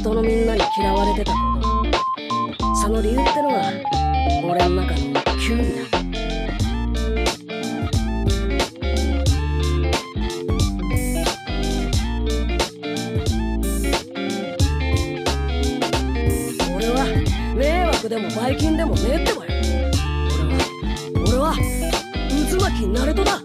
里のみんなに嫌われてたこと、その理由ってのが俺の中のキュウリだ。俺は迷惑でもバイキンでもねえってばよ。俺は渦巻ナルトだ。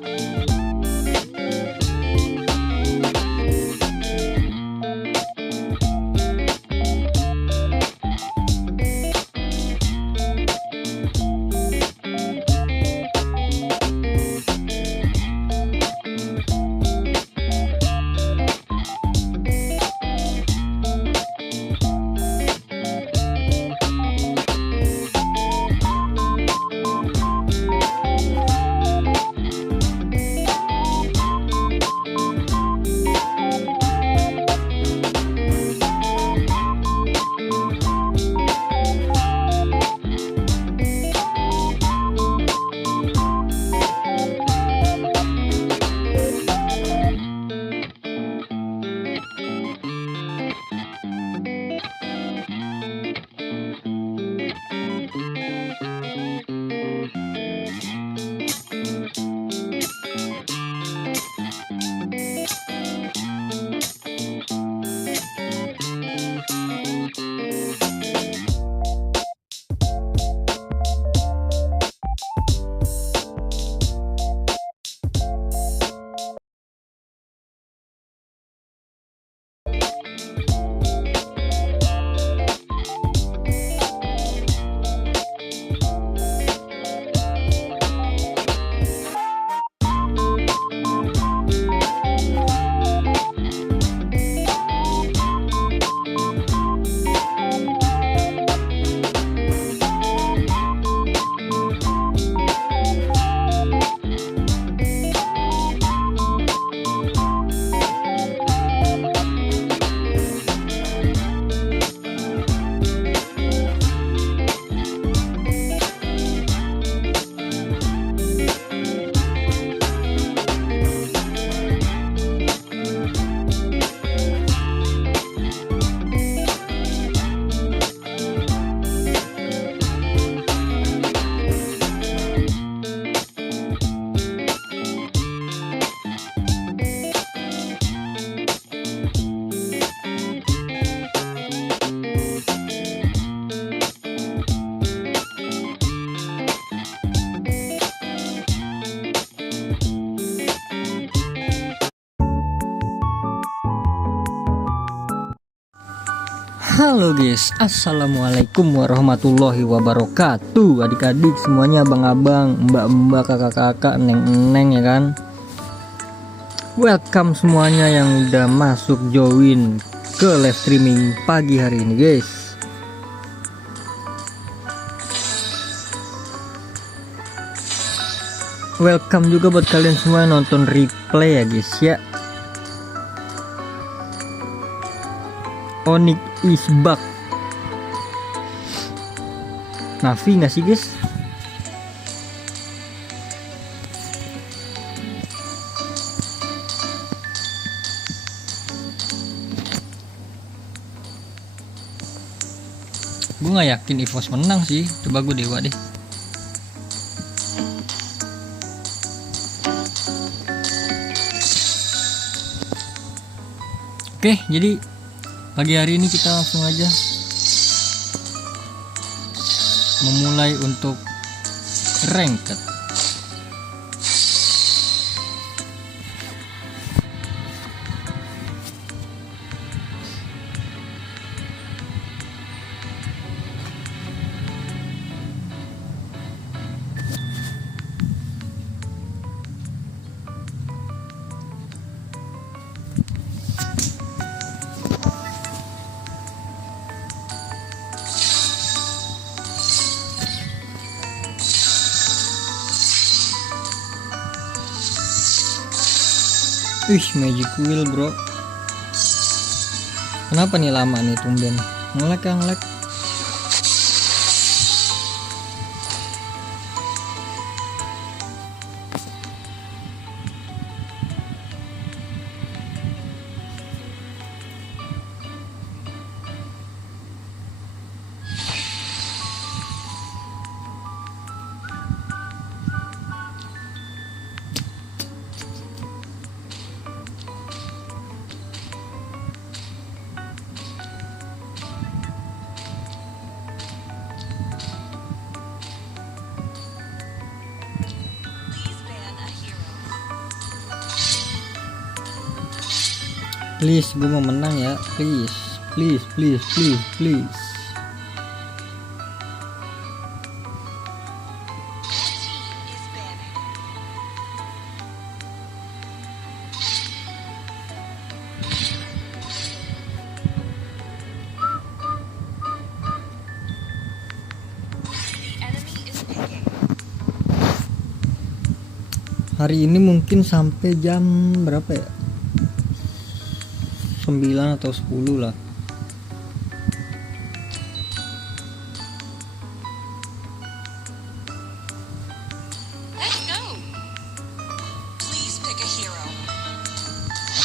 Halo guys, assalamualaikum warahmatullahi wabarakatuh. Adik-adik semuanya, abang-abang, mbak-mbak, kakak-kakak, neng-neng ya kan. Welcome semuanya yang udah masuk join ke live streaming pagi hari ini guys. Welcome juga buat kalian semua yang nonton replay ya guys ya. Onyx is back. Navi nggak sih guys? Gue nggak yakin EVOS menang sih. Coba gue dewa deh. Oke, jadi pagi hari ini kita langsung aja memulai untuk ranked. Magic wheel bro. Kenapa nih lama nih tumben? Ngelek ya ngelek. Please, gue mau menang ya. Please, please, please, please, please. Hari ini mungkin sampai jam berapa ya? 9 atau 10 lah. Let's go. Please pick a hero.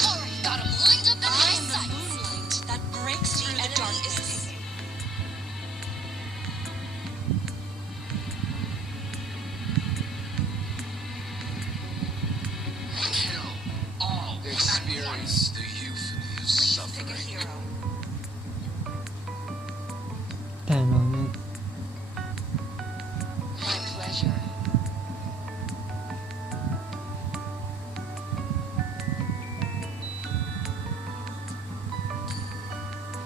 Alright, got him lined up in my sights. That breaks through the darkness. Kill all. Experience the euphony of Please pick a suffering. hero. Tenangnya. My pleasure.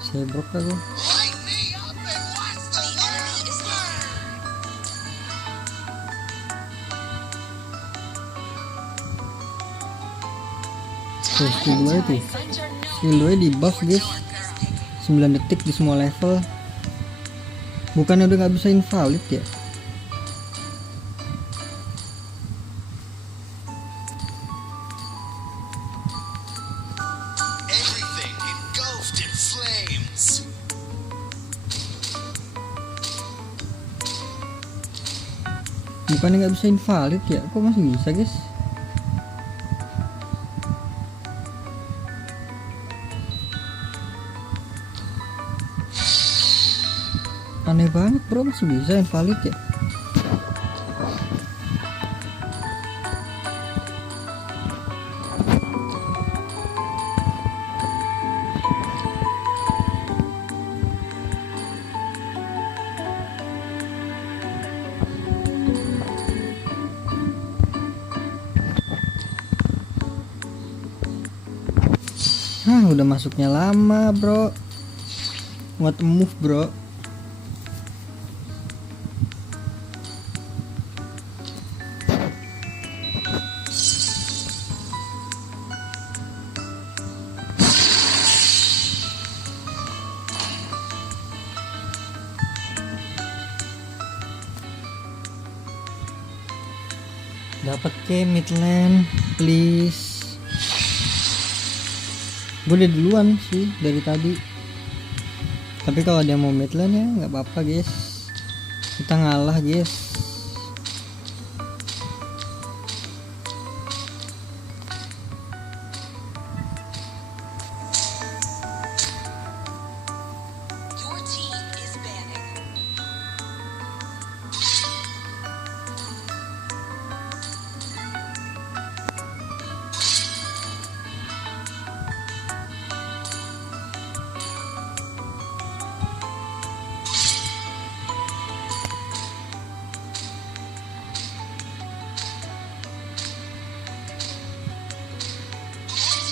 Sebrok aku. Light me up and watch the The enemy is burn. Tuh, skill 2 itu. Skill 2 di buff guys. 9 detik di semua level. Bukannya udah nggak bisa invalid ya? Everything engulfed in flames. Bukannya nggak bisa invalid ya? Kok masih bisa guys? Aneh banget bro, masih bisa invalid ya? Hah, udah masuknya lama bro. What a move bro. Dapat ke midland please. Gue udah duluan sih dari tadi. Tapi kalau dia mau midland ya nggak apa-apa guys. Kita ngalah guys. Your team is banning. Your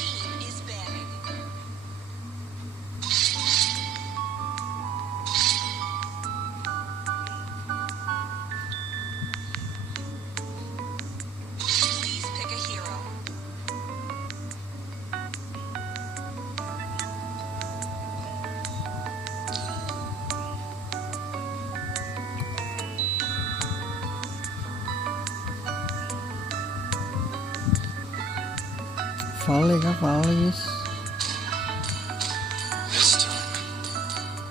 team is banning. Please pick a hero. Vale kah Vale guys. This time,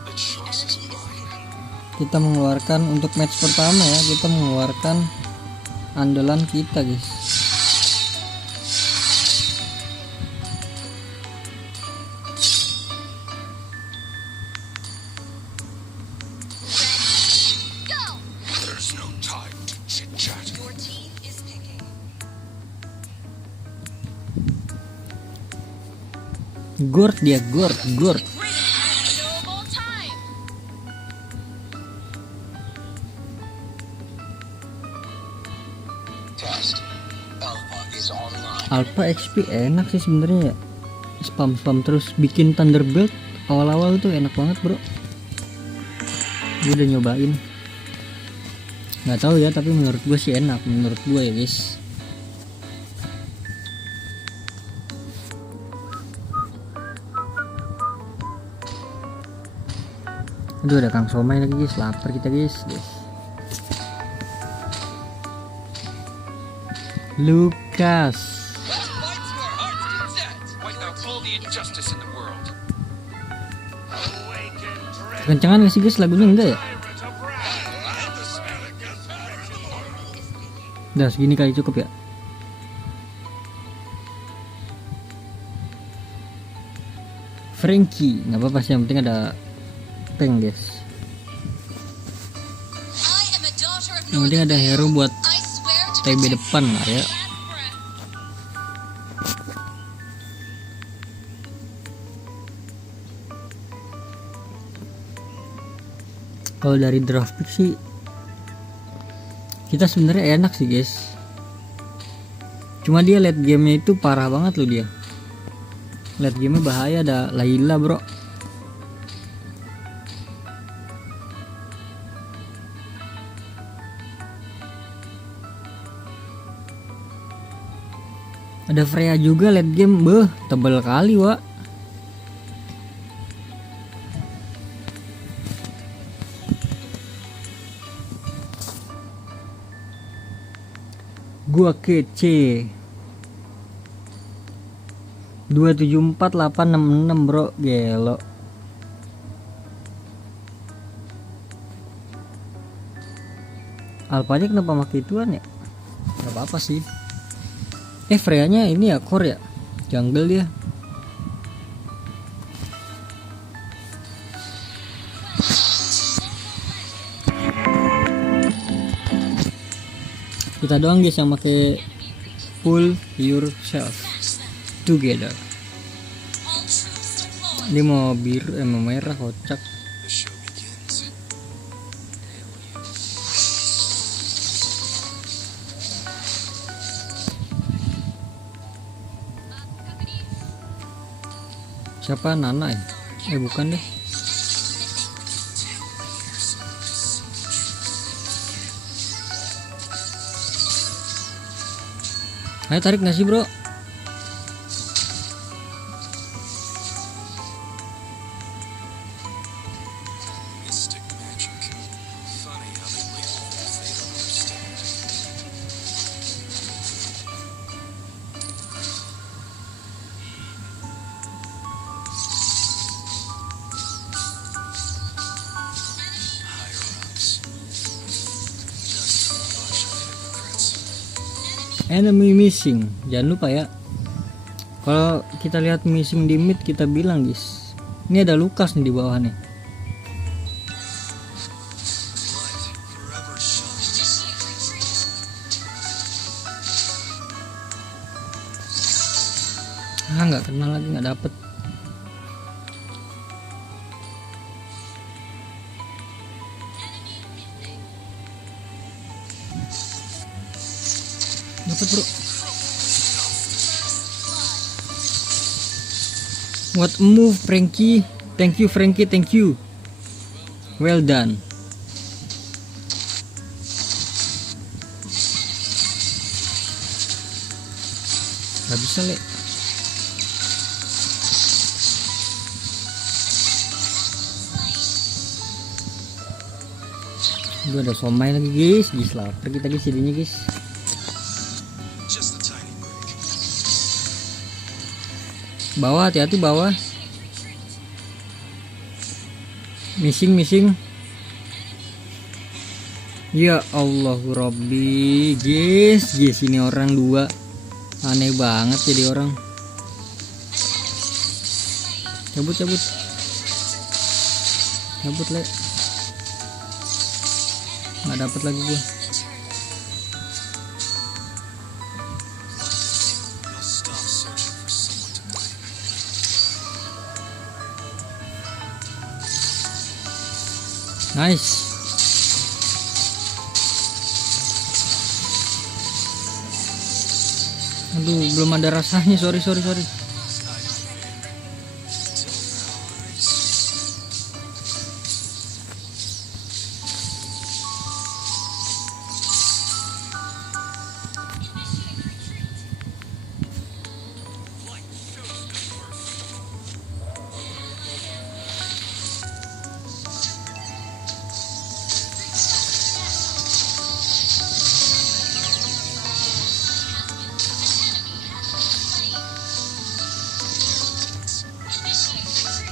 the choice is Enemy is mine. hidden. Kita mengeluarkan untuk match pertama ya, kita mengeluarkan andalan kita guys. Go! There's no time to chit-chat. Your team is picking. Gord dia, Gord. Greatest show of all time. Test. Alpha is online. Alpha XP enak sih sebenarnya ya. spam terus. Bikin Thunderbird awal-awal tuh enak banget bro, gue udah nyobain. Nggak tahu ya, tapi menurut gue sih enak, menurut gue ya guys. Aduh, ada Kang Somai lagi guys, lapar kita guys. Lukas, Fight to our heart's content. Wipe out all the injustice in the world. kencangan gak sih guys lagunya? Enggak ya? Udah segini kali cukup ya. Frankie, nggak apa-apa sih, yang penting ada tank guys. I am a daughter of Yang penting ada hero buat I swear to TB depan lah ya. Kalau dari draft pick sih kita sebenarnya enak sih guys. Cuma dia late game-nya itu parah banget loh dia. Late game-nya bahaya, ada Layla bro. Ada Freya juga late game, beuh, tebel kali wa. Gua kece 274866 bro, gelo. Alpanya kenapa pakai ituan ya? Gak apa-apa sih. Freya-nya ini ya core ya, jungle dia. Kita doang guys yang pakai pull yourself together. Ini mau biru, mau merah, kocak. The show begins. Siapa, Nana ya? Bukan deh. Ayo tarik nggak sih bro? Mystic magic. Funny how they label things they don't understand. Higher ups. Just a bunch of hypocrites. Enemy missing, jangan lupa ya. Kalau kita lihat missing di mid kita bilang guys. Ini ada Lukas nih di bawah nih. Light forever shine. Nggak kenal lagi, nggak dapet. Dapet bro. What a move Frankie. Thank you Frankie, thank you. Well done. Gak bisa le. Gue ada somai lagi guys. Guys lapar kita guys jadinya guys. Just a tiny break. Bawah, hati-hati bawah. Missing. Ya Allahu Rabbi, guys ini orang dua. Aneh banget jadi orang. Cabut le. Nggak dapet lagi gue. You'll stop searching for someone to blame. Nice. Aduh, belum ada rasanya. Sorry.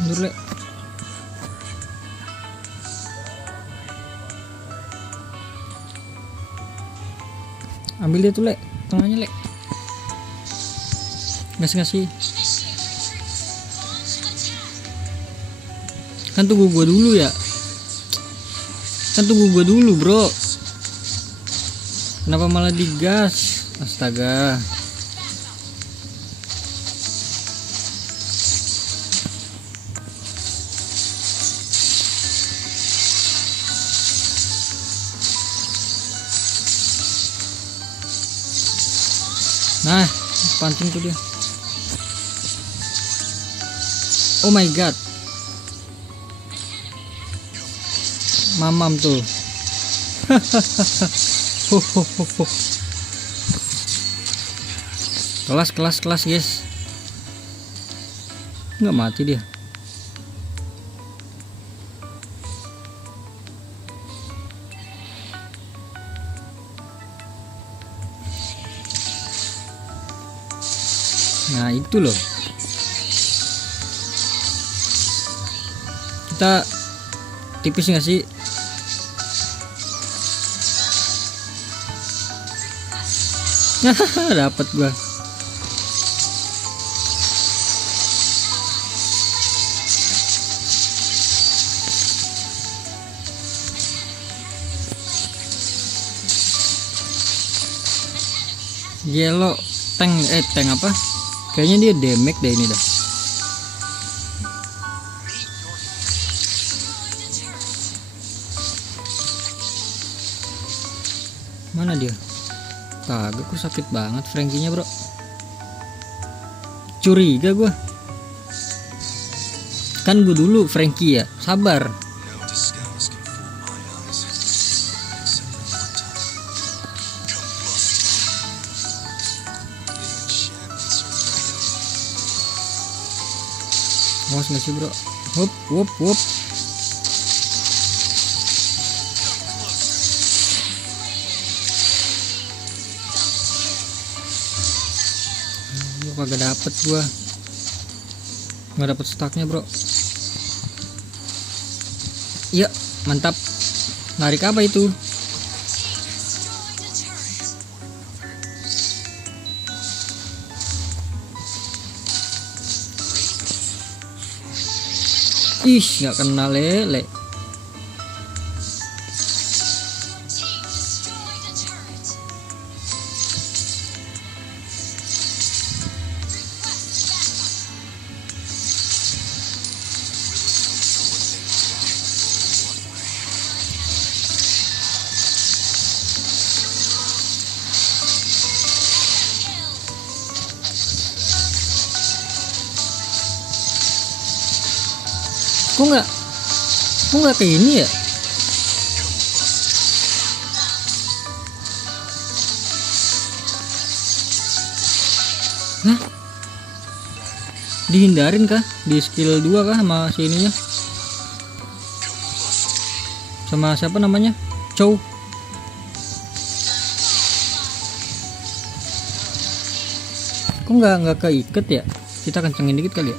mundur le. Ambil dia tuh le, tengahnya le. Ngasih. Kan tunggu gua dulu ya. Bro. Kenapa malah digas? Astaga. Nah, pancing tuh dia. Oh my god. Mamam tuh. Kelas guys. Nggak mati dia. Nah itu loh, kita tipis nggak sih? Dapat gua. Yellow tank apa? Kayaknya dia damage deh ini dah. Mana dia? Kagak, kok sakit banget Frankie-nya bro. Curiga gua. Kan gua dulu Frankie ya, sabar. No disguise can fool my eyes. Except for one time. Enchantments are random. Awas nggak sih bro? Wup. Kagak dapet gua, nggak dapet stacknya bro. Iya mantap. Narik apa itu? Ih nggak kena lele. Kok nggak kayak ini ya? Hah? Dihindarin kah? Di skill 2 kah sama si ininya? Sama siapa namanya? Chow. Kok nggak keiket ya? Kita kencengin dikit kali ya.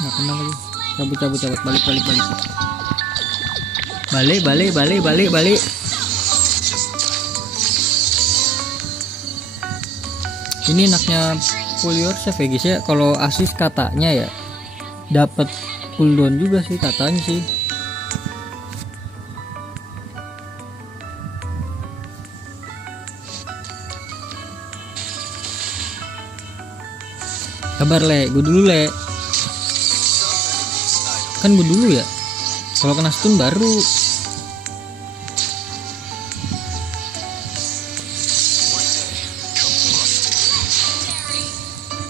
Nggak kena lagi. Cabut balik. Ini enaknya full yourself ya guys ya. Kalau asis katanya ya dapat cooldown juga sih katanya sih. Kabar le, gue dulu le. Kan gue dulu ya. Kalau kena stun baru.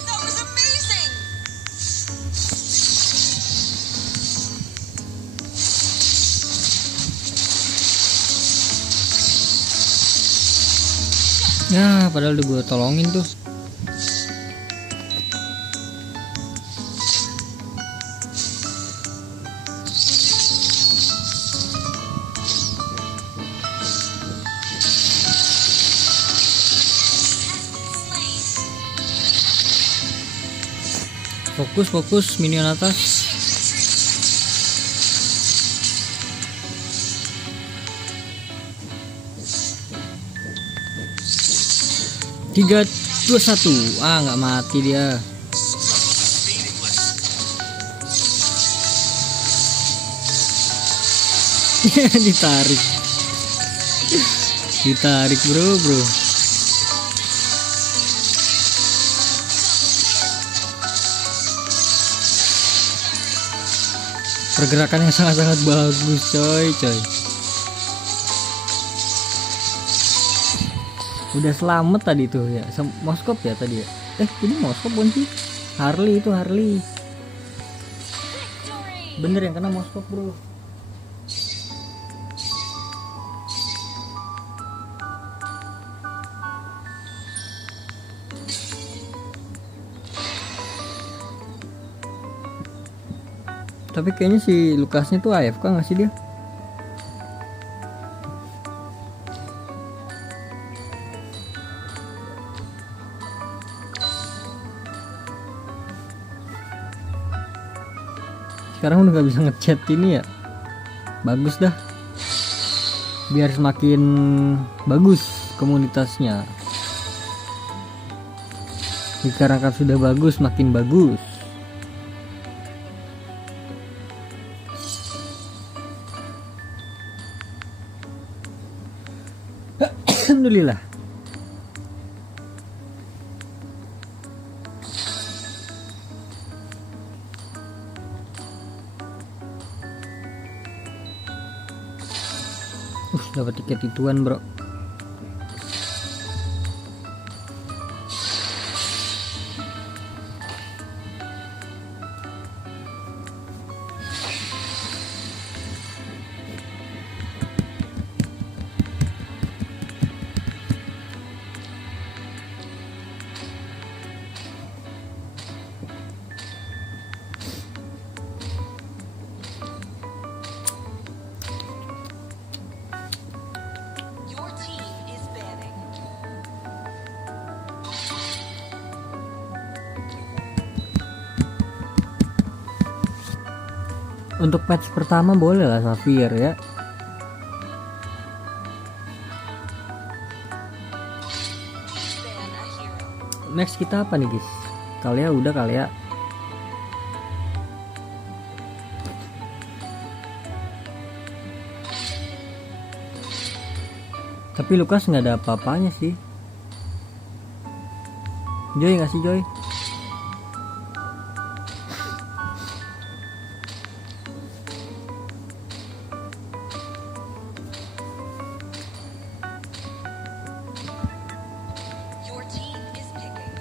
That was amazing. Ya padahal udah gue tolongin tuh. Fokus minion atas. Tiga, 2, 1. Nggak mati dia. Ditarik bro. Pergerakannya sangat-sangat bagus coy. Udah selamat tadi tuh ya, Moskop ya tadi ya. Ini Moskop bukan sih? Harley itu Harley. Bener yang kena Moskop bro. Tapi kayaknya si Lukasnya tuh AFK nggak sih dia? Sekarang udah nggak bisa ngechat ini ya. Bagus dah. Biar semakin bagus komunitasnya. Dikarenakan sudah bagus, makin bagus. Alhamdulillah. Dapat tiket ituan bro. Your team is banning. Untuk patch pertama boleh lah Xavier ya. Ban a hero. Next kita apa nih guys? Kali ya udah kali ya. Tapi Lukas nggak ada apa-apanya sih. Joy nggak sih Joy? Your team is picking.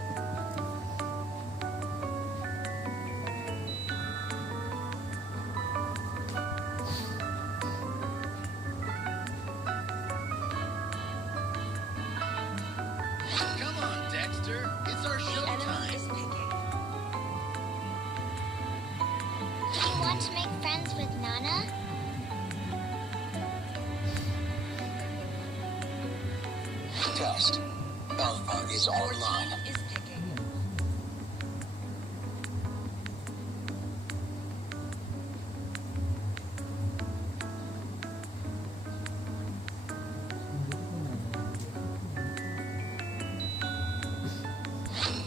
Come on, Dexter. It's our The enemy showtime. is picking. Do you want to make friends with Nana? Test. Alpha is Your online. team is picking.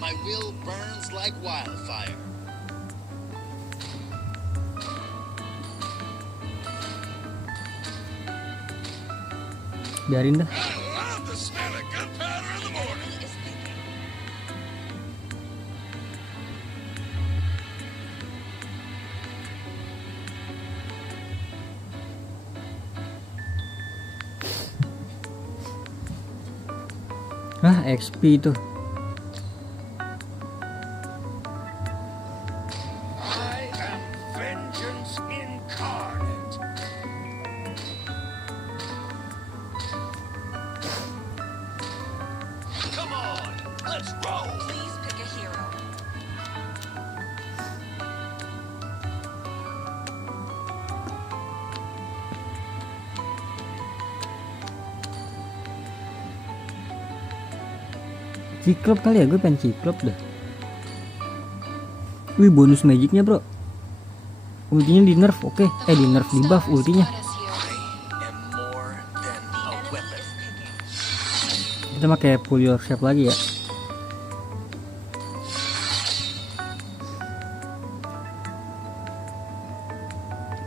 My will burns like wildfire. Biarin dah. Love the smell of gunpowder in the morning. Enemy is picking. XP tuh. I am vengeance incarnate. Come on, let's roll. Please pick a hero. Ciklop kali ya, gue pengen Ciklop dah. Wih, bonus magicnya bro. Ultinya di nerf, oke. Di nerf, di buff ultinya. I am more than a weapon. Kita pakai pull yourself lagi ya.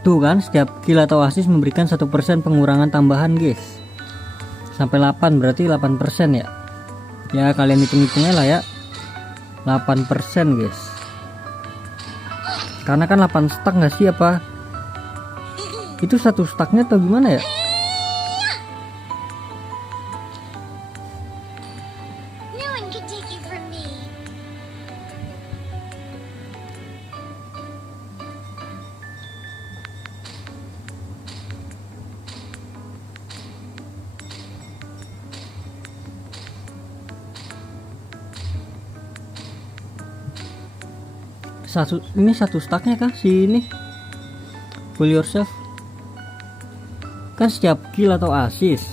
Tuh kan, setiap kill atau assist memberikan 1% pengurangan tambahan guys. Sampai 8 berarti 8% ya. Ya kalian hitung-hitungnya lah ya. 8% guys. Karena kan 8 stack nggak sih apa? Itu satu stacknya atau gimana ya? No one can take you from me. Ini satu stacknya kan si ini pull yourself kan setiap kill atau assist,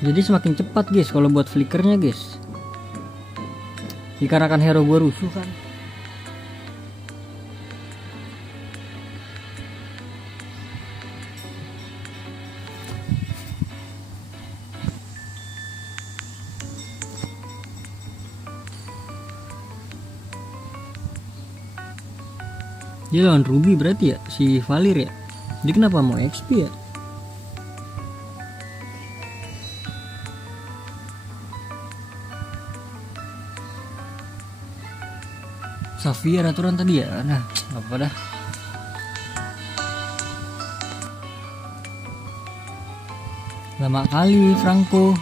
jadi semakin cepat guys kalau buat flickernya guys, dikarenakan hero gua rusuh kan. Dia lawan Ruby berarti ya, si Valir ya. Dia kenapa mau XP ya? Xavier aturan tadi ya. Nah, apa dah. Lama kali Franco.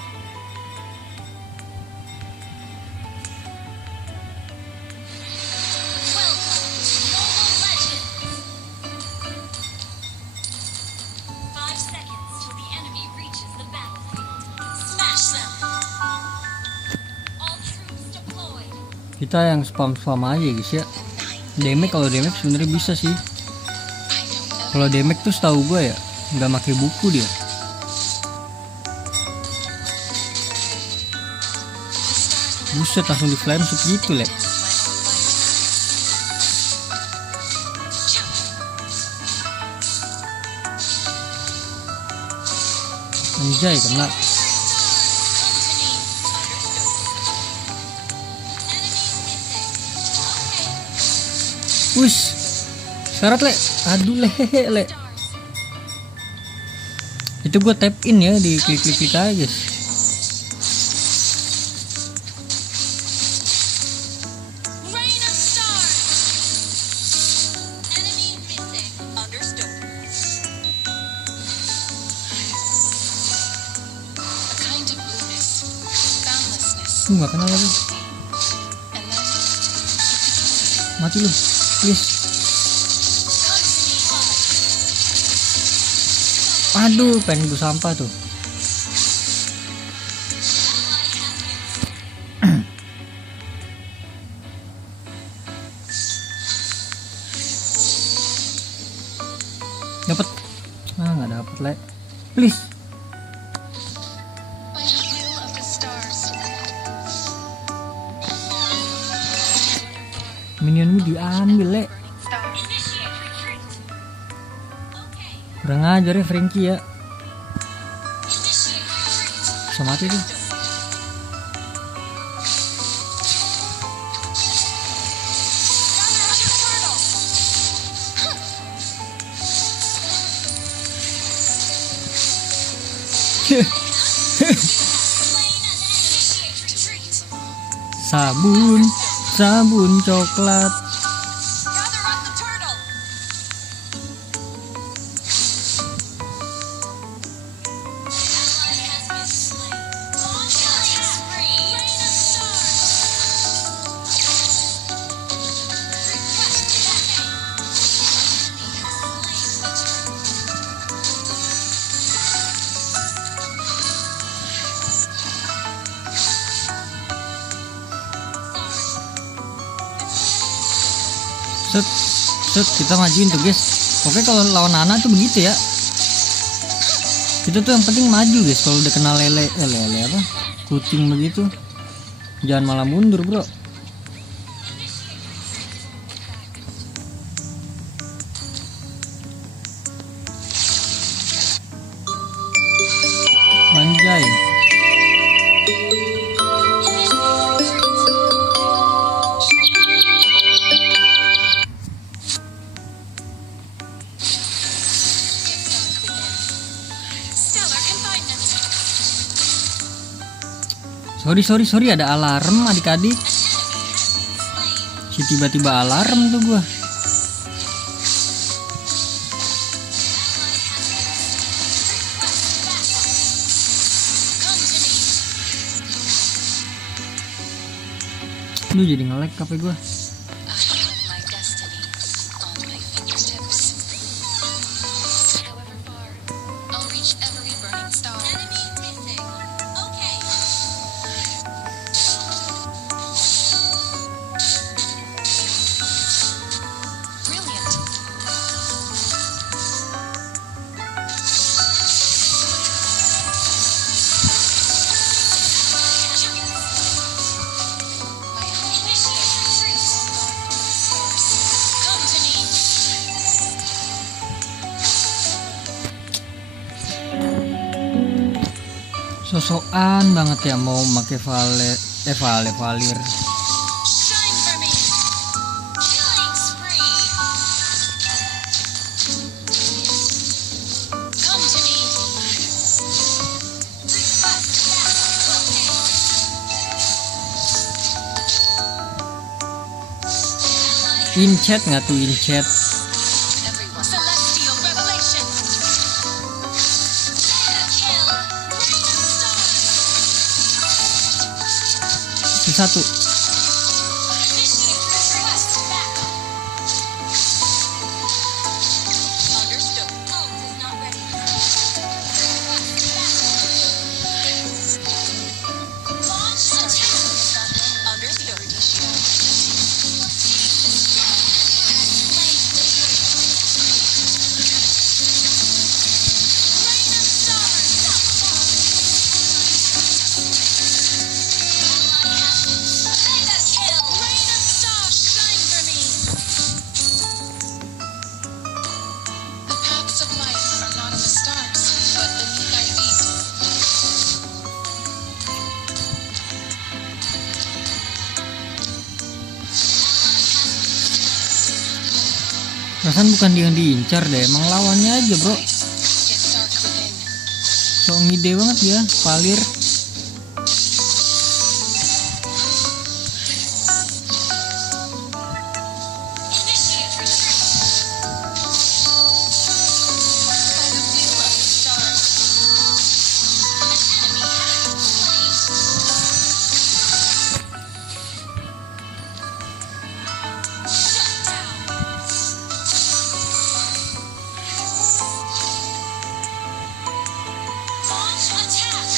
Kita yang spam aja guys ya. Damage, kalau damage sebenarnya bisa sih. Kalau damage tuh setahu gue ya nggak pakai buku dia. Buset, langsung di flame shoot gitu lek. Anjay, kena. Wush, syarat le, aduh le. Itu gue tap in ya, di klik aja guys. Gak kenal lagi. Mati lu, please. Aduh, pengen gue sampah tuh. Dapat. Nggak dapat le. Please. Minionmu diambil le. Kurang ajar ya Frankie ya. Bisa mati tuh. Sabun coklat. Set kita majuin tuh guys. Oke, kalau lawan Nana tuh begitu ya. Kita tuh yang penting maju guys. Kalau udah kena lele apa kucing begitu, Jangan malah mundur, bro. Anjay. Stellar confinement. Sorry, ada alarm adik-adik. Si tiba-tiba alarm tuh gua. Lu jadi nge-lag HP gua. I have my destiny on my fingertips. However far, I'll reach every burning star. Enemy missing. Okay. Brilliant. My initiate retreat. Come to me. Sosokan banget ya mau make Valir. Shine for me. Killing spree. Come to me. Request that. Okay. In chat nggak tuh in chat? Everyone. Celestial revelation. Mega kill. Rain of stars. Satu. Initiate request backup. Understood. Pulse is not ready. Launch attack. Understood. Rain of stars. Mega kill. Rain of stars. Shine for me. The paths of life are not in the stars, but beneath our feet. Perasaan bukan dia yang diincar deh, emang lawannya aja, bro. Get dark within. So ngide banget ya, Valir. Initiate retreat. By the will of the stars. An enemy has been slain. Shut down. Launch attack.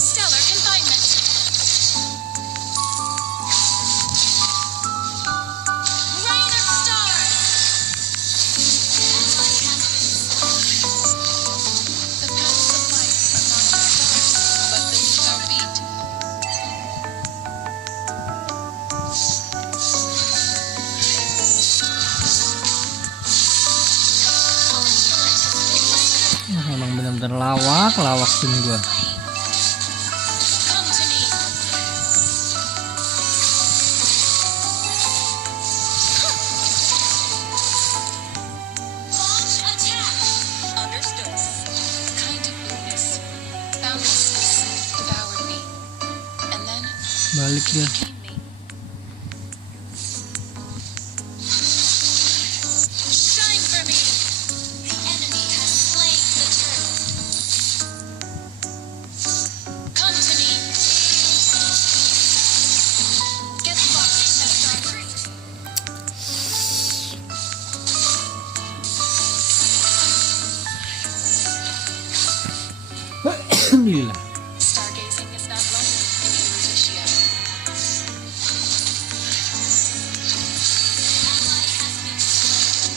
Stellar confinement. Rain of stars. The paths of life are not in the stars, but beneath our feet. Our turret has been slain. Emang bener-bener lawak tim gua. Come to me. Launch attack. Understood. Kind of blueness, boundlessness devoured me, and then Balik dia. became me. Shine for me. The enemy has slain the turtle. Come to me. Get lost in the retreat. Alhamdulillah. Stargazing is not lonely in Eruditia. Ally has been slain.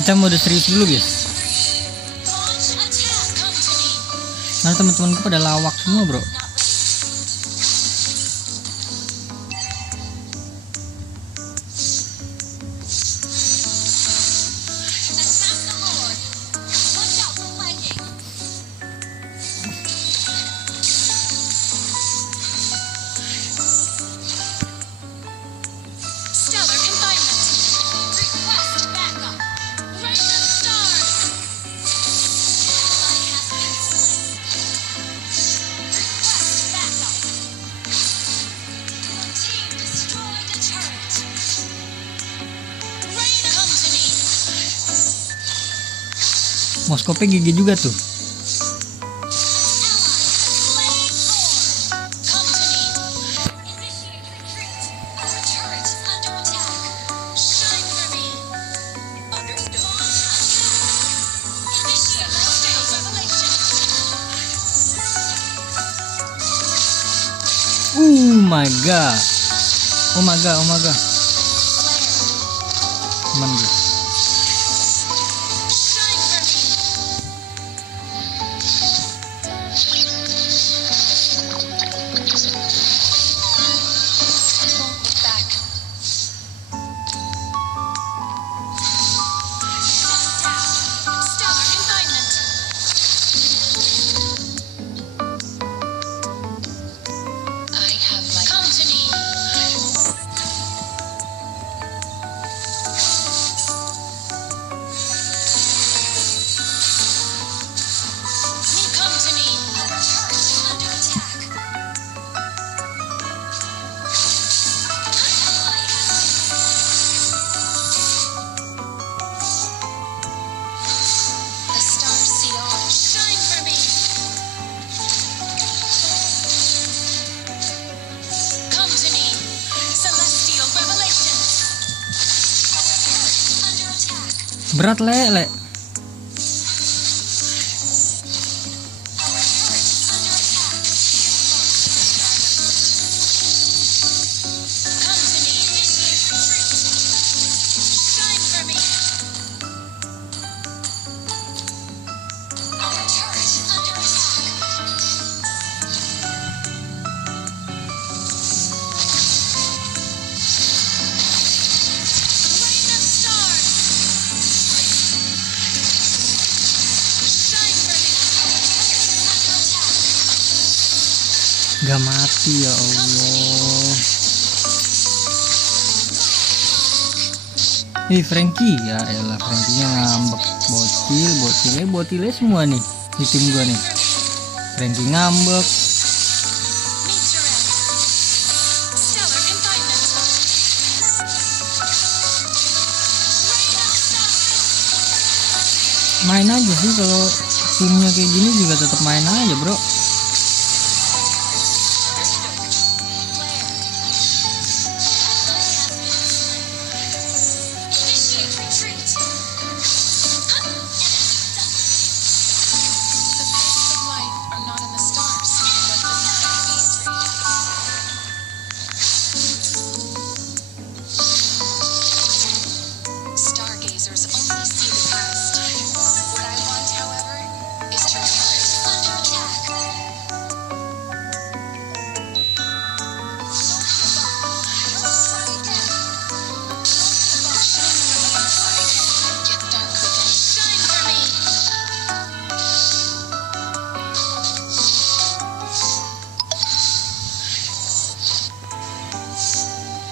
Kita mode serius dulu guys. Launch attack. Come to me. Karena teman-temanku pada lawak semua bro. Not ready. Attack the Lord. Watch out for lightning. Stellar confinement. Request backup. Rain of stars. Ally has been slain. Request backup. Your team destroyed a turret. Rain, come to me. Moskope GG juga tuh. Come to me. Initiate retreat. Our turret is under attack. Shine for me. Understood. Initiate celestial revelation. My god. Oh my god. Flare. Aman guys. Shine for me. Won't look back. Shut down. Stellar confinement. I have my. Come to me. Come to me. Our turret is under attack. Ally has the stars see all. Shine for me. Come to me. Celestial revelation. Our turret is under attack. Berat lele. Our turret is under attack. Come to me. Initiate retreat. Shine for me. Our turret is under attack. Rain of stars. Shine for me. Our turret is under attack. Gak mati ya Allah. Frankie ya elah, Frankie-nya ngambek. Bocilnya semua nih di tim gua nih. Frankie ngambek. Meteorite. Stellar confinement. Rain of stars. Main aja sih kalau timnya kayak gini juga tetap main aja bro. Initiate retreat. The paths of life are not in the stars, but beneath our feet. Stargazers only see the past. What I want, however, is to under attack. Get dark within. Shine for me.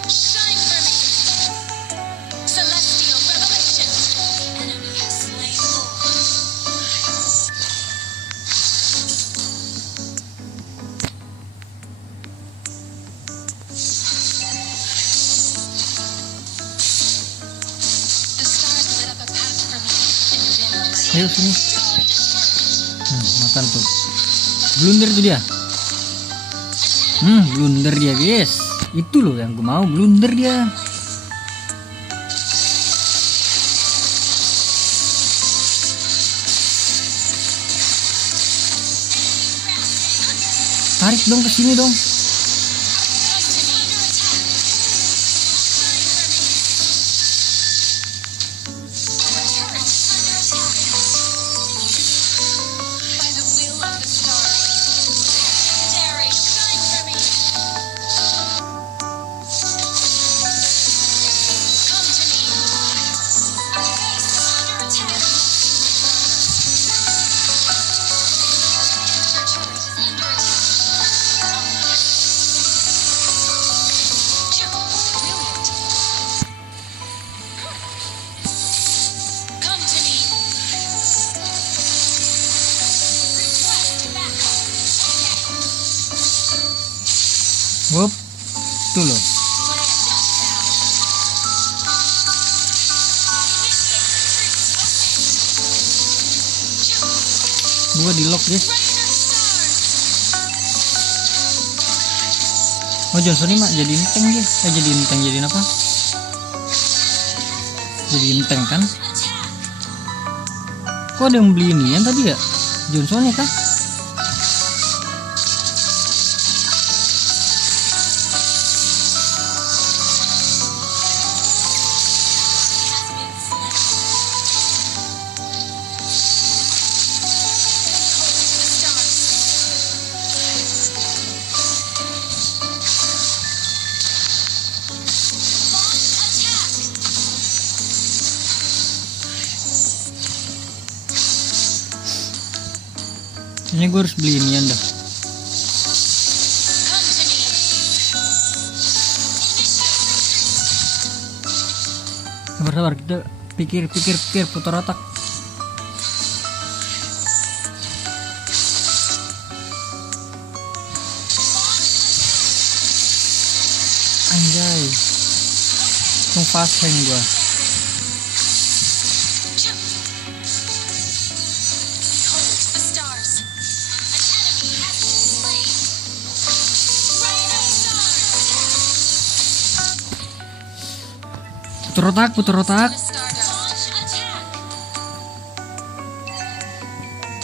Shine for me. Celestial revelation. Enemy has slain Lord. The stars lit up a path for me and dimmed my Ayo sini. destroyed a turret. Makan tuh. Blunder tuh dia. Blunder dia guys. Itu loh yang gue mau, blunder dia. Tarik dong ke sini dong. Our turret Tuh loh. Gua di lock guys. Oh Johnson ini mak jadiin tank guys. Jadiin tank, jadiin apa? Jadiin tank kan? Kok ada yang beli inian tadi ya? Johnson ya kan? Ini gue harus beli inian dah. Sabar kita pikir putar otak. Anjay, langsung fast hang gua. Putar otak.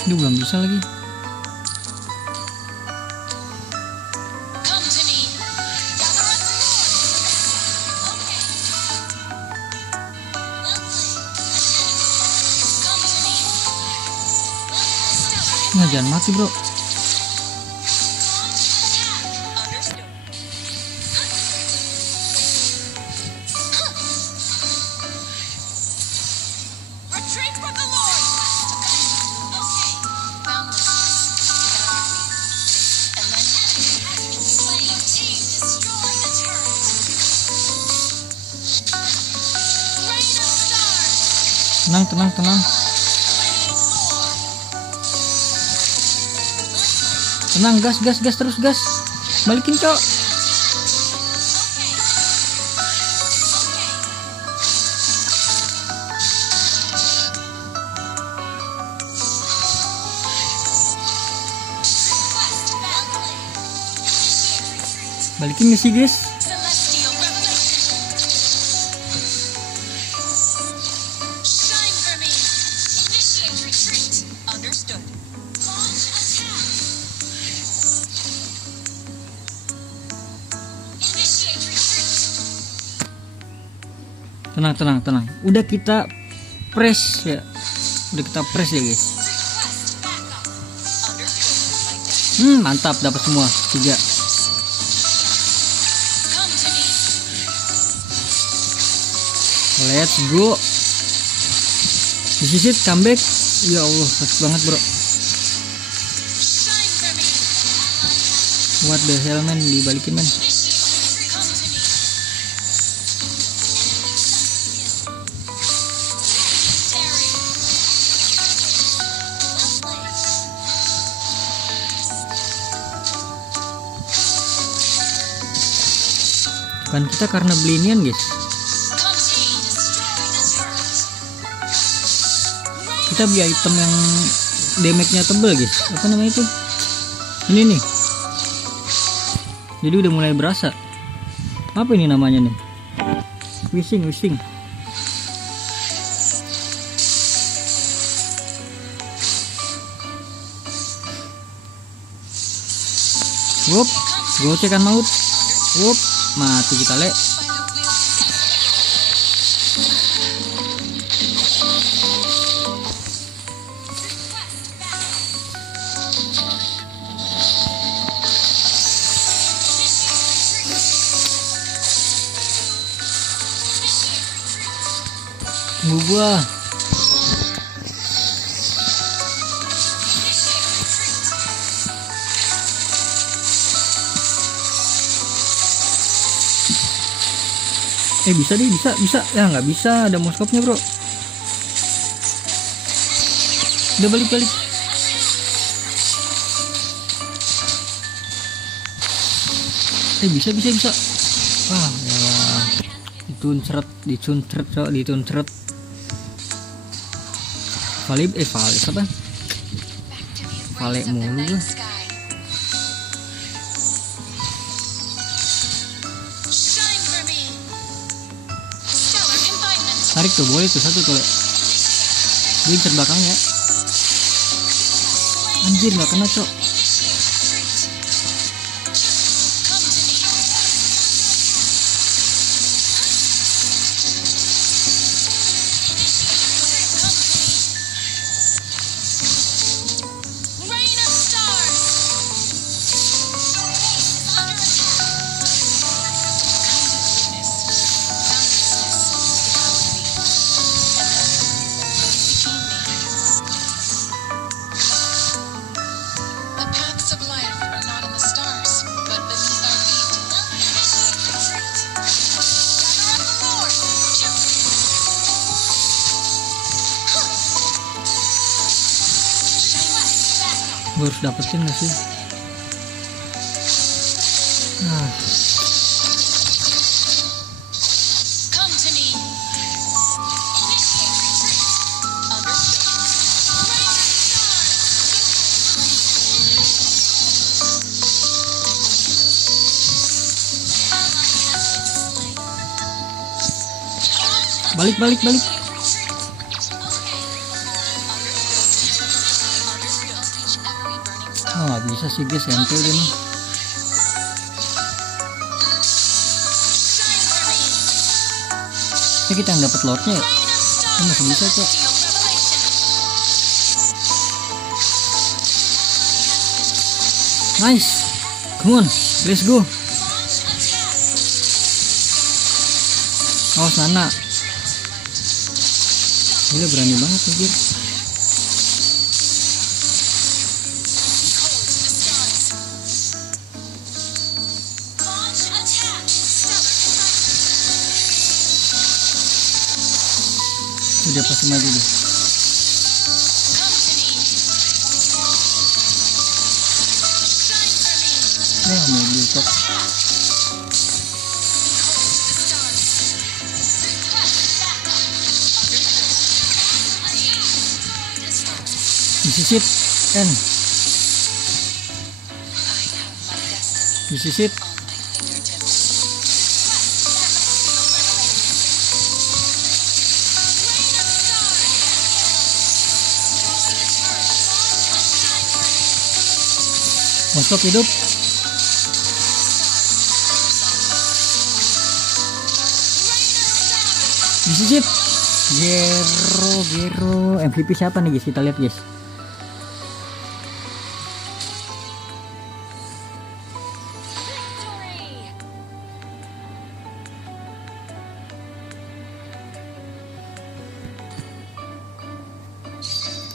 Duh, belum bisa lagi. Nah, jangan mati bro. Tenang. Tenang, gas terus gas. Balikin, Cok. Balikin misi, guys. Tenang. Udah kita press ya. Guys. Mantap, dapat semua 3. Let's go. This is it, comeback. Ya Allah, sakit banget bro. What the hell man, dibalikin man. Kan kita karena beli inian guys. Kita beli item yang damage-nya tebel guys. Apa namanya itu? Ini nih. Jadi udah mulai berasa. Apa ini namanya nih? Wishing. Wup, gocekan maut. Wup, mati kita le. Tunggu gua. Bisa. Ya nggak bisa, ada moskopnya bro. Udah balik. Bisa. Ah ya, dicuncret Vale apa? Vale mulu gua. Tarik tuh, boleh tuh satu tuh. Gue incer belakangnya. Anjir nggak kena cok. The paths of life are not in the stars, but beneath our feet. Gather up the Lord. Gue harus dapetin gak sih? Nah, Come to me. Initiate retreat. Understood. Rain of balik. Oh nggak bisa sih guys, ente udah nih. Ini kita yang dapat lordnya ya? Ini masih bisa kok. Nice, come on, let's go. Awas Nana. Gila berani banget anjir. Udah pasti maju deh. Ya mobil top. This is it, N. This is it. Monster hidup. This is it. Gero. MVP siapa nih guys? Kita lihat guys.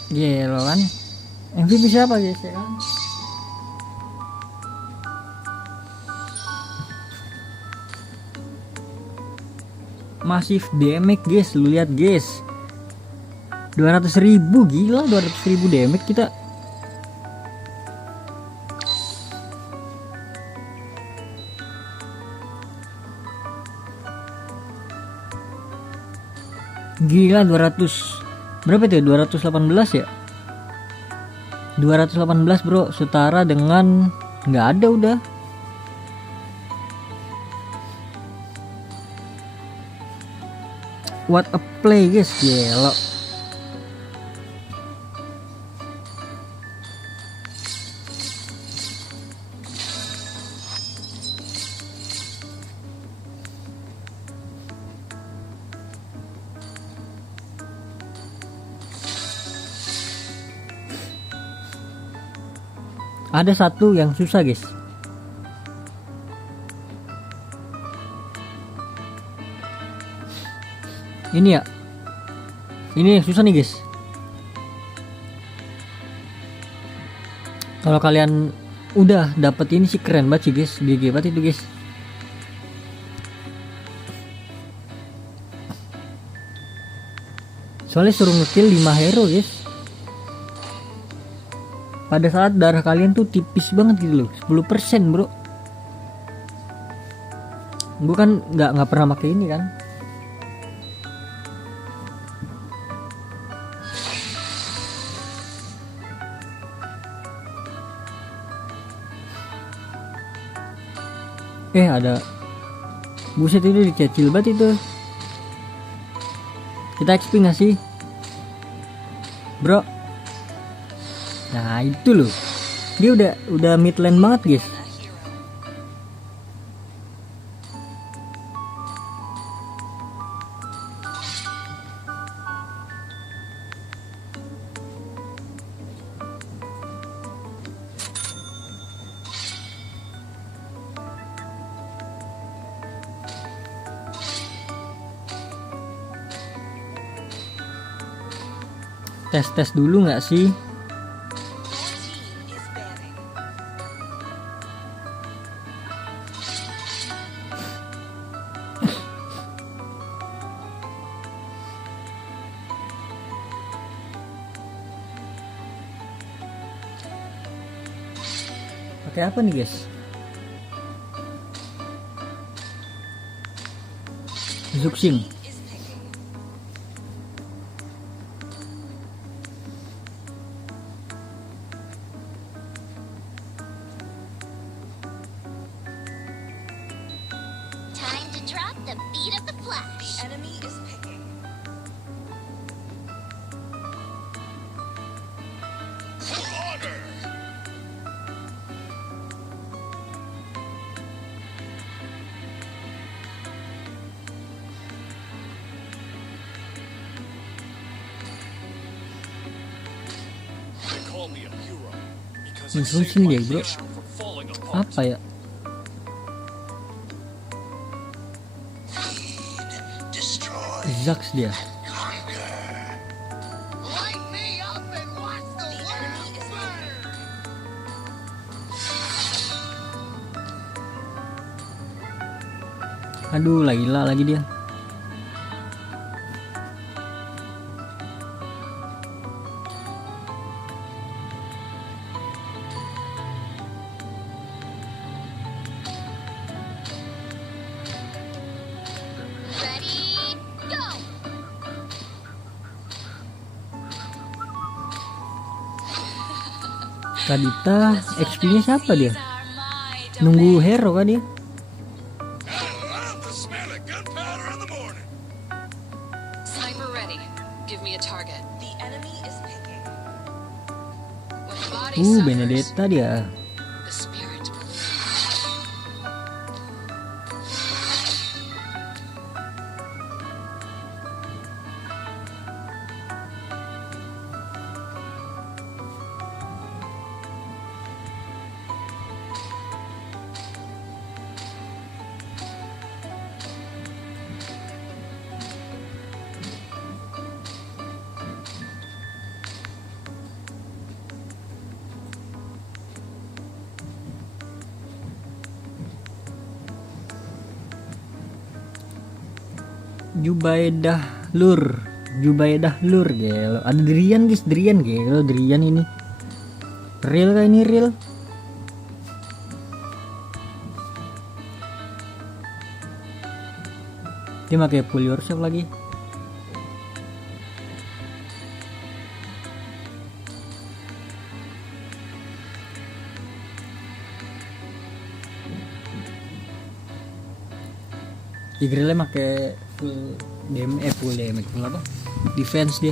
Gelo kan. MVP siapa guys ya kan? Masif damage guys, lu lihat guys. 200.000 gila, 200.000 damage kita. Gila 200. Berapa itu? 218 ya? 218 bro, setara dengan nggak ada udah. What a play guys, gelo. Ada satu yang susah guys. Ini ya. Ini yang susah nih guys. Kalau kalian udah dapet ini sih keren banget sih guys. GG banget itu guys. Soalnya suruh ngekill 5 hero guys. Pada saat darah kalian tuh tipis banget gitu loh, 10% bro. Gue kan nggak pernah pakai ini kan. Ada. Buset, itu dicecil banget itu. Kita XP nggak sih, bro? Nah itu loh, dia udah mid lane banget guys. A hero. Tes dulu nggak sih? Your team is banning. Pakai apa nih guys? Zuxing. Is picking. Time to drop the beat of the The flash. enemy is picking. For honor! They call me a hero because I saved Zuxing my dia, bro. nation from falling apart. Apa ya? Zax dia. The enemy is picking. Aduh, Layla lagi dia. Ready, go! Kadita, XP-nya siapa dia? These are my Nunggu domain. hero kan dia? I love the smell of gunpowder in the morning. Sniper ready. Give me a target. The enemy is picking. When the body suffers, Benedetta dia. the spirit believes. Jubaidah Lur gelo. Ada Drian guys, Drian gelo, Drian ini. Real kah ini real? Dia pakai pull yourself lagi. Tigrealnya pakai full damage, full apa? Defense dia.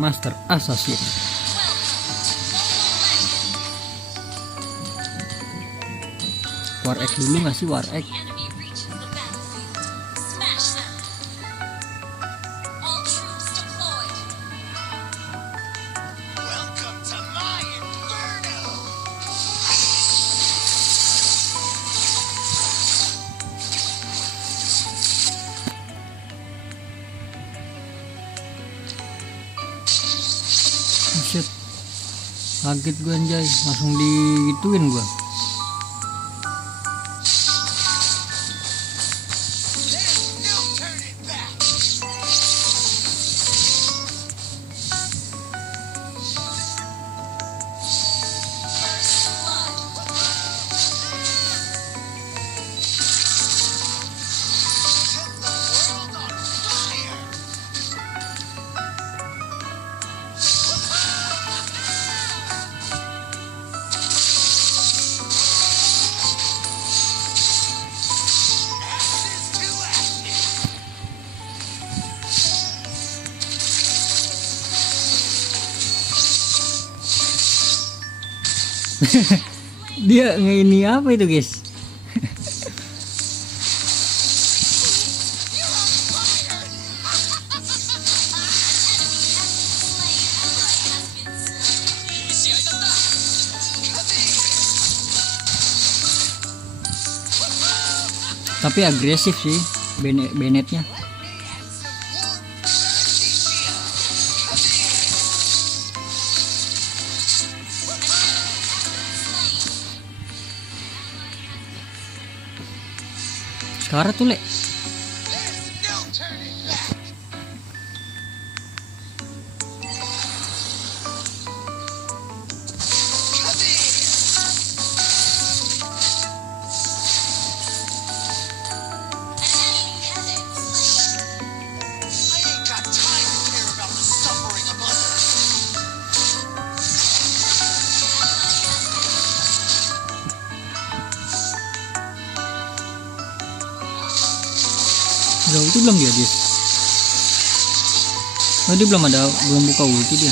Master Assassin. War Egg dulu nggak sih, War Egg? Enemy reaches the battlefield. Smash them. All troops deployed. Welcome to my inferno! Shit, kaget gue anjay, langsung digituin gue. There's no turning back! First blood. Dia ini apa itu guys? Tapi agresif sih Bennett-nya. Sekarang tuh lek. Udah ulti belum dia guys? Oh dia belum buka ulti dia.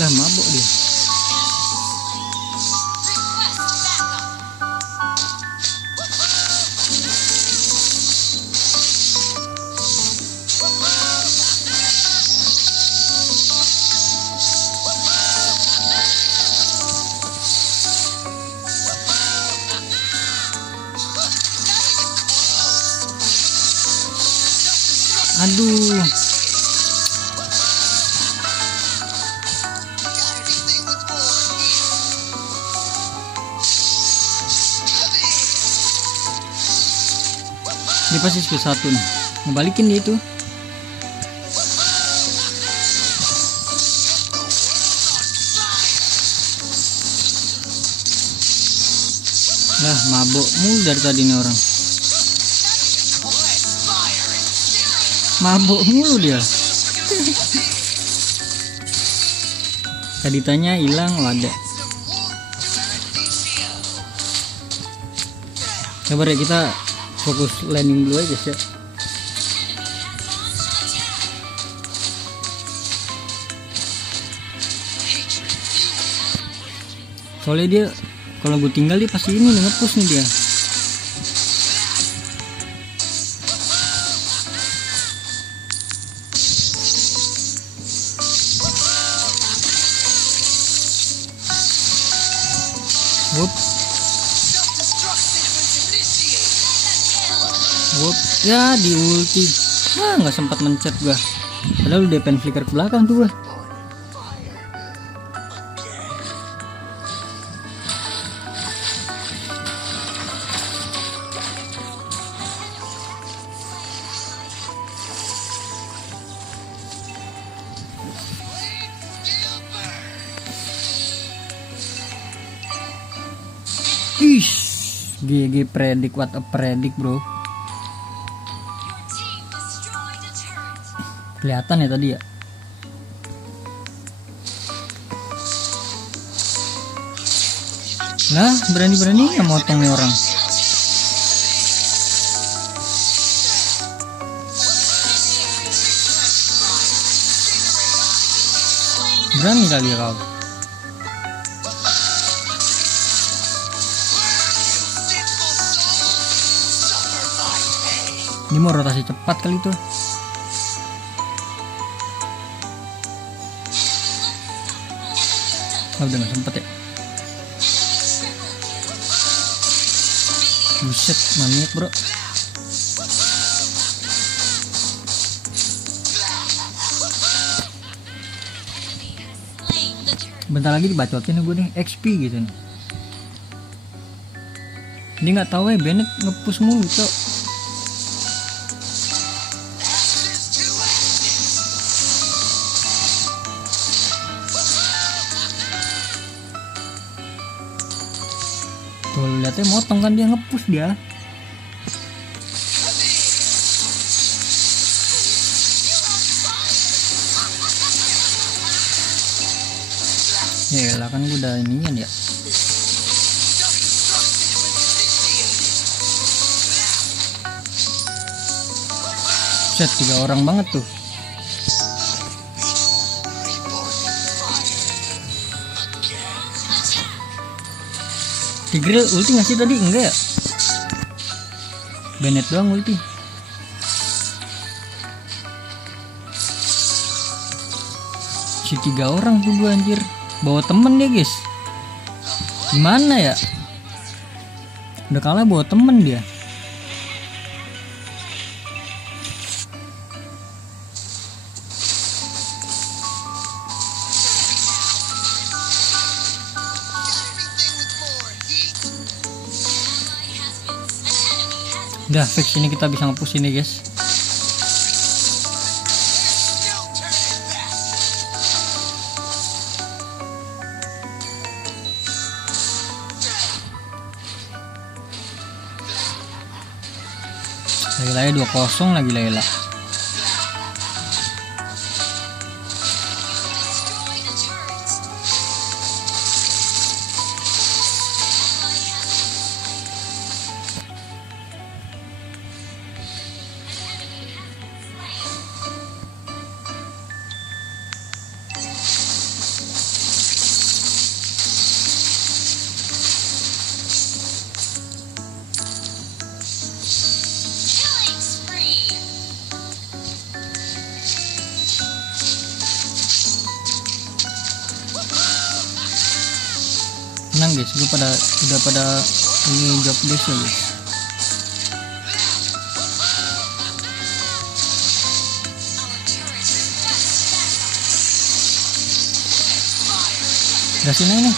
Lah mabok dia. Aduh. Dia pasti skill 1 nih. Ngebalikin dia itu. Lah mabok mulu dari tadi nih orang. Mabuk mulu dia. Tadi tanya hilang ada. Coba deh kita fokus landing dulu aja ya. Soalnya dia kalau gue tinggal dia pasti ini nge-push nih dia. Wup, ya di ulti. Nggak sempat mencet gua. Padahal udah pen flicker ke belakang tuh gua. Ish, GG predik, what a predik bro. Kelihatan ya tadi ya. Nah berani-berani ya motong nih orang. Berani kali ya kau. Ini mau rotasi cepat kali tuh. Oh, udah gak sempet ya. Buset, maniak bro. Bentar lagi dibacotin gue nih XP gitu nih. Dia nggak tahu ya Bennett nge-push mulu cok. Tuh lihatnya motong kan dia nge-push dia. Ya lah kan gue udah inian ya. Set 3 orang banget tuh. Tigreal ulti nggak sih tadi? Enggak ya? Bennett doang ulti. Si 3 orang tuh gua anjir. Bawa temen dia guys. Gimana ya? Udah kalah bawa temen dia. Udah fix ini kita bisa nge-push ini guys. Layla 2-0 lagi Layla. Killing spree. Tenang guys, gue udah pada ini job desk ya guys. Udah sini nih.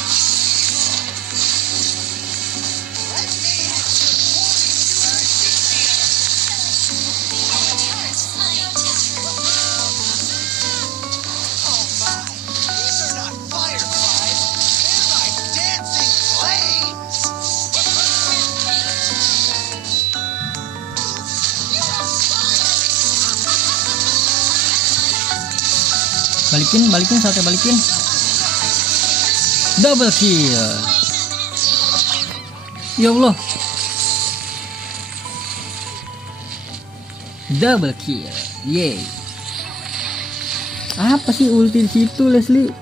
These are not fireflies. They're like dancing flames. Balikin saatnya balikin. Double kill. Ya Allah. Double kill. Yeay. Apa sih ulti di situ Leslie?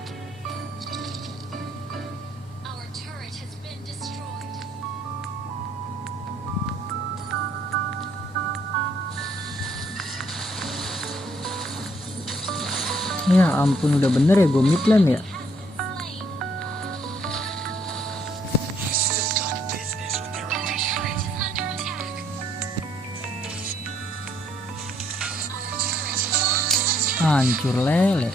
Our turret has been destroyed. Ya ampun udah bener ya gue mid lane ya. Still got business with their Our turret is under attack. Our turret is attack. Hancur lele.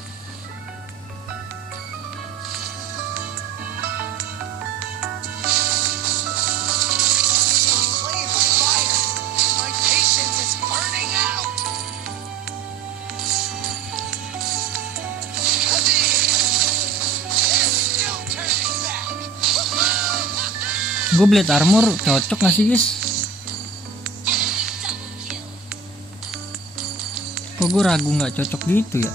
playing with fire. My patience is burning out. They're still turning back. Gue blade armor cocok gak sih guys? Kok gue ragu gak cocok gitu ya?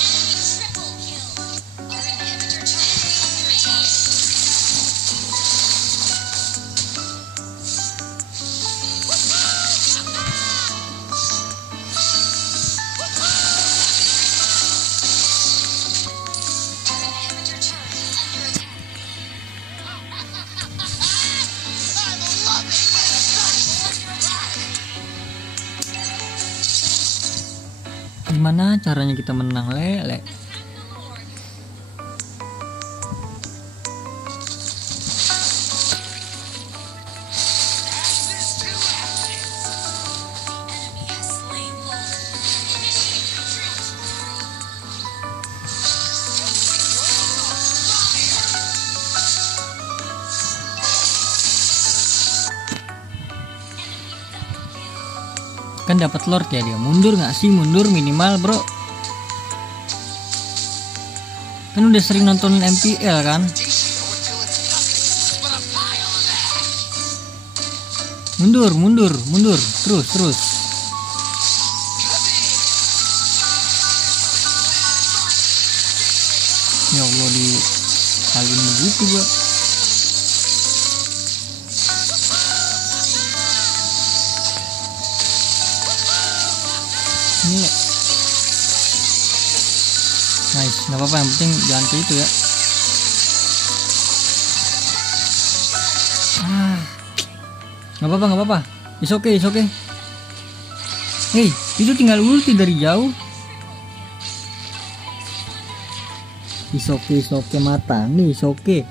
Triple kill. Our inhibitor turret is under attack. Our inhibitor turret is under attack. I'm loving this. Gimana caranya kita menang lele? Ashes to ashes. Enemy has slain Lord. Initiate retreat. Kan dapat lord ya dia. Mundur nggak sih? Mundur minimal bro. Kan udah sering nonton MPL kan? Until it's nothing but a pile of ash. Mundur. Terus. Ya Allah di kaliin begitu gua. Nice, nggak apa-apa, yang penting jangan ke itu ya. Nggak apa-apa. It's okay. Hey, itu tinggal ulti dari jauh. It's okay mata nih, it's okay.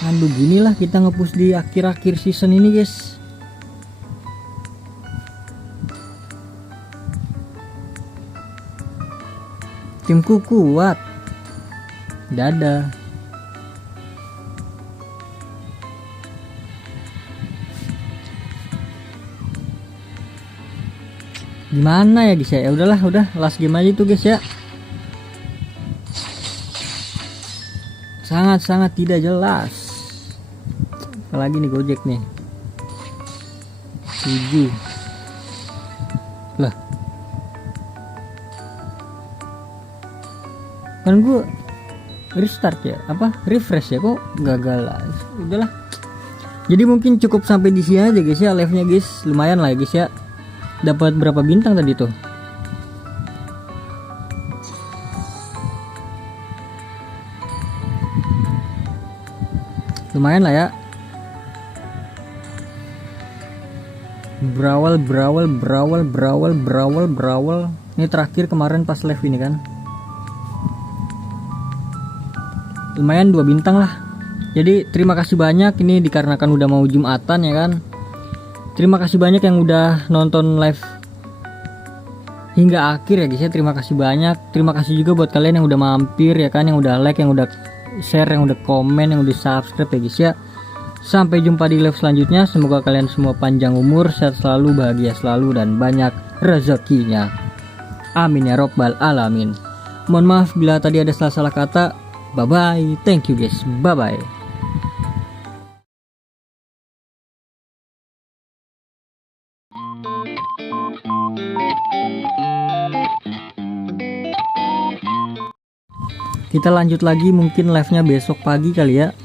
Aduh, beginilah kita nge-push di akhir-akhir season ini guys. Timku kuat. Dadah. Gimana ya guys ya? Ya udahlah, udah last game aja tuh guys ya. Sangat tidak jelas. Apalagi nih Gojek nih 7 lah, kan gue restart ya, apa refresh ya, kok gagal lah. Udahlah, jadi mungkin cukup sampai di sini aja guys ya. Live nya guys lumayan lah ya guys ya. Dapat berapa bintang tadi tuh? Lumayan lah ya. Brawl. Ini terakhir kemarin pas live ini kan. Lumayan 2 bintang lah. Jadi terima kasih banyak, ini dikarenakan udah mau Jumatan ya kan. Terima kasih banyak yang udah nonton live hingga akhir ya guys ya. Terima kasih banyak. Terima kasih juga buat kalian yang udah mampir ya kan, yang udah like, yang udah share, yang udah komen, yang udah subscribe ya guys ya. Sampai jumpa di live selanjutnya. Semoga kalian semua panjang umur, sehat selalu, bahagia selalu, dan banyak rezekinya. Amin ya robbal alamin. Mohon maaf bila tadi ada salah-salah kata. Bye bye. Thank you guys. Bye bye. Kita lanjut lagi mungkin live-nya besok pagi kali ya.